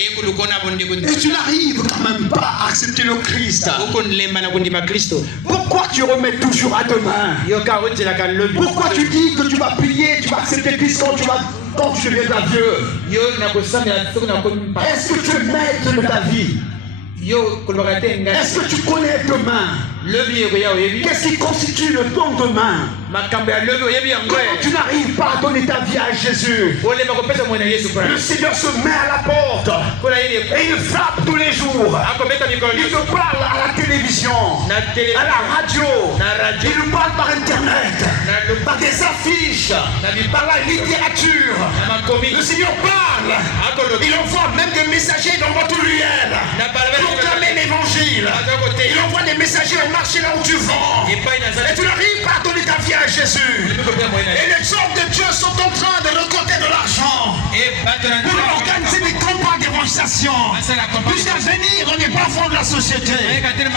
Et tu n'arrives quand même pas à accepter le Christ. Pourquoi tu remets toujours à demain? Pourquoi tu dis que tu vas prier, tu vas accepter Christ quand tu deviendras vieux? Est-ce que tu es maître de ta vie? Est-ce que tu connais demain? Qu'est-ce qui constitue le lendemain? Comment tu n'arrives pas à donner ta vie à Jésus? Le Seigneur se met à la porte et il frappe tous les jours. Il te parle à la télévision, à la radio, il nous parle par internet, par des affiches, par la littérature. Le Seigneur parle. Il envoie même des messagers dans votre ruelle pour proclamer l'évangile. Il envoie des messagers au marché là où tu vends. Et tu n'arrives pas à donner ta vie à Jésus. Et les hommes de Dieu sont en train de récolter de l'argent pour organiser des campagnes d'évangélisation, jusqu'à venir dans les bas-fonds de la société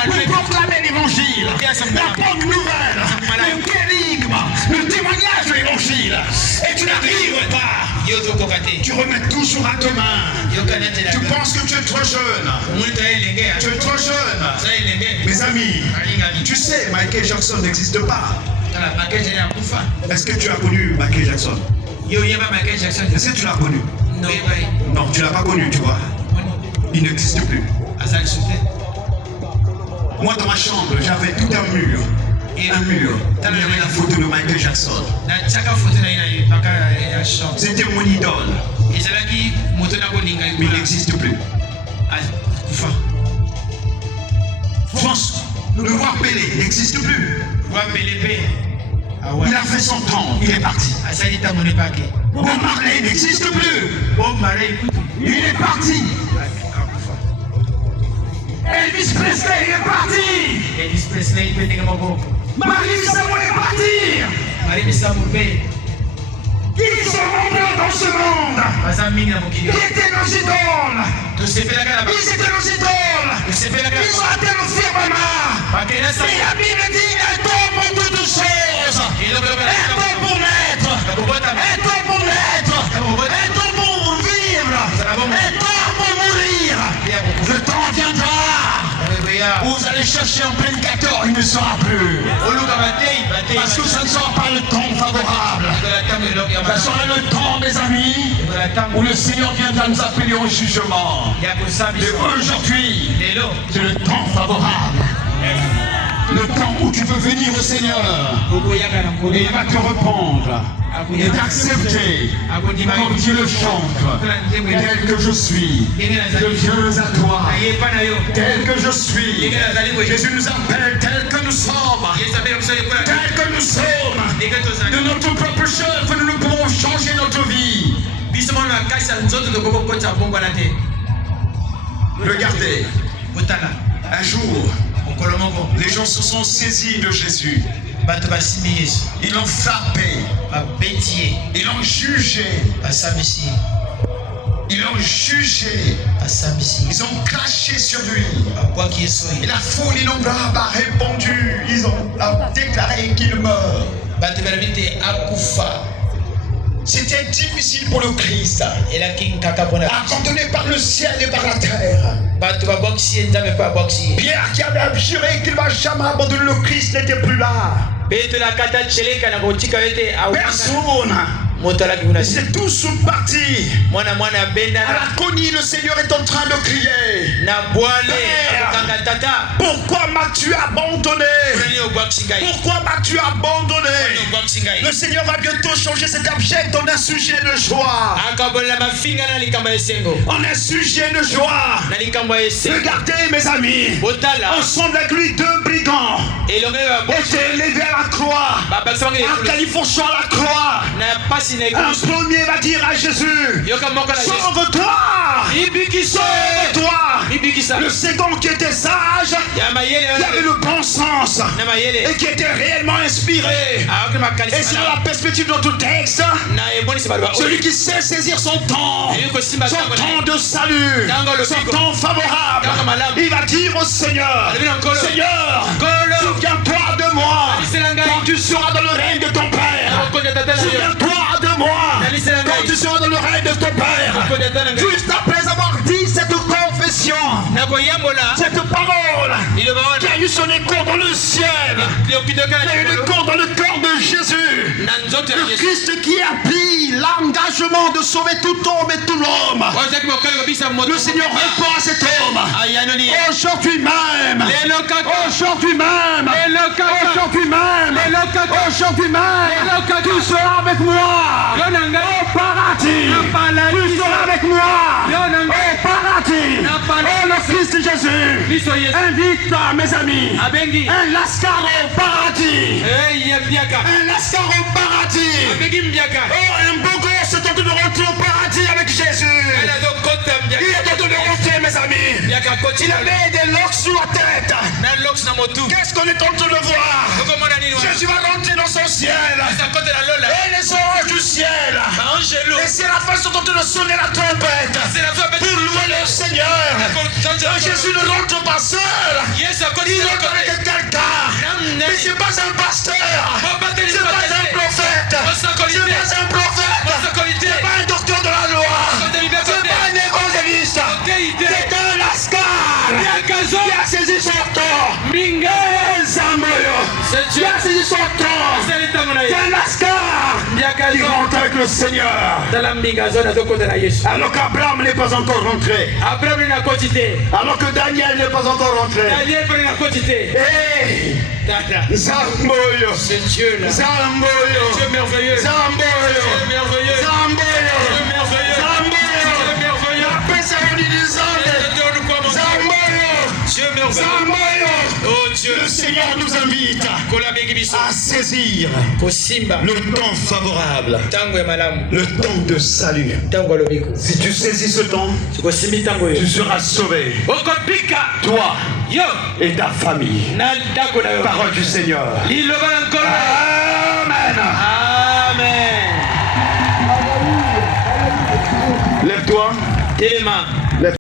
pour proclamer l'évangile, la bonne nouvelle, le kérigme, le témoignage de l'évangile. Et tu n'arrives pas. Tu remets toujours à demain. Tu penses que tu es trop jeune. Tu es trop jeune. Mes amis, tu sais, Michael Jackson n'existe pas. Est-ce que tu as connu Michael Jackson? Est-ce que tu l'as connu? Non, tu ne l'as pas connu, tu vois. Il n'existe plus. Moi, dans ma chambre, j'avais tout un mur. Il y avait la photo de Michael Jackson. C'était mon idole. Mais il n'existe plus. France, le roi Pelé n'existe plus. Il a fait son temps, il est parti. Bob Marley n'existe plus. Il est parti. Elvis Presley est parti. Marie Samuel est parti. Ils sont nombreux dans ce monde. Ils étaient nos idoles. Ils étaient nos idoles. Ils ont atteint le firmament. Et la Bible dit, un temps pour toutes choses. Un temps pour naître. Un temps pour naître. Un temps pour vivre. Un temps pour mourir. Le temps viendra. Vous allez chercher un prédicateur, il ne sera plus. Parce que ça ne sera pas le temps favorable. Ça sera le temps, mes amis, où le Seigneur viendra nous appeler au jugement. Et aujourd'hui, c'est le temps favorable. Le temps où tu veux venir au Seigneur. Et il va te répondre. Et t'accepter, comme Dieu le chante, tel que je suis, je viens à toi, tel que je suis. Jésus nous appelle tel que nous sommes, tel que nous sommes. De notre propre chef, nous ne pouvons changer notre vie. Regardez, un jour, les gens se sont saisis de Jésus. Ils l'ont frappé. Ils l'ont jugé. Ils l'ont jugé. Ils ont craché sur lui. Et la foule innombrable a répondu. Ils ont déclaré qu'il meurt. C'était difficile pour le Christ, abandonné par le ciel et par la terre. Pierre qui avait juré qu'il ne va jamais abandonner le Christ n'était plus là. Personne. C'est tous sont partis. À la cognée, le Seigneur est en train de crier. Pourquoi m'as-tu abandonné? Pourquoi m'as-tu abandonné? Le Seigneur va bientôt changer cet abject en un sujet de joie. En un sujet de joie. Regardez mes amis. Ensemble avec lui, deux brigands étaient élevés à la croix. En califourchant à la croix. Un premier va dire à Jésus, sauve-toi! Sauve-toi! Le second qui était sage, qui avait le bon sens et qui était réellement inspiré. Et c'est dans la perspective de notre texte, celui qui sait saisir son temps de salut, son temps favorable, il va dire au Seigneur, Seigneur, souviens-toi de moi quand tu seras dans le règne de ton Père. Souviens-toi de moi quand tu seras dans le règne de ton Père. Juste après avoir dit ces les corps dans le ciel. Il y a une corps dans le corps de Jésus. Le Christ qui a pris l'engagement de sauver tout homme et tout l'homme. Le Seigneur répond à cet homme. Aujourd'hui même. Aujourd'hui même. Aujourd'hui même. Aujourd'hui même. Tu seras avec moi. Au paradis. Tu seras avec moi. Au paradis. Oh, le Christ Jésus invite mes amis. Un lascar au paradis. Un lascar au paradis. Oh, un beau gosse est en train de rentrer au paradis avec Jésus. Il est en train de rentrer, mes amis. Il avait des locks sur la tête. Qu'est-ce qu'on est en train de voir? Jésus va rentrer dans son ciel. Et les anges du ciel, les séraphins sont en train de sonner la trompette pour louer le Seigneur. Jésus ne rentre pas seul. Il rentre avec quelqu'un. Mais c'est pas un pasteur. C'est pas un prophète. C'est pas un prophète. C'est pas un docteur de la loi. C'est pas un évangéliste. C'est un lascar qui a saisi son temps. Qui a saisi son temps. C'est un lascar qui rentre avec le Seigneur. Alors qu'Abraham n'est pas encore rentré. Alors que Daniel n'est pas encore rentré. Hey, Zamboyo. C'est Dieu là. Zamboyo. Dieu merveilleux. Zamboyo. Dieu merveilleux. Zamboyo. Dieu merveilleux. Zamboyo. Dieu merveilleux. La paix s'est rendue des hommes. Zamboyo. Dieu merveilleux. Zamboyo. Oh Dieu. Le Seigneur nous invite à saisir le temps favorable, le temps de salut. Si tu saisis ce temps, tu seras sauvé. Toi et ta famille. Parole du Seigneur. Amen. Amen. Lève-toi.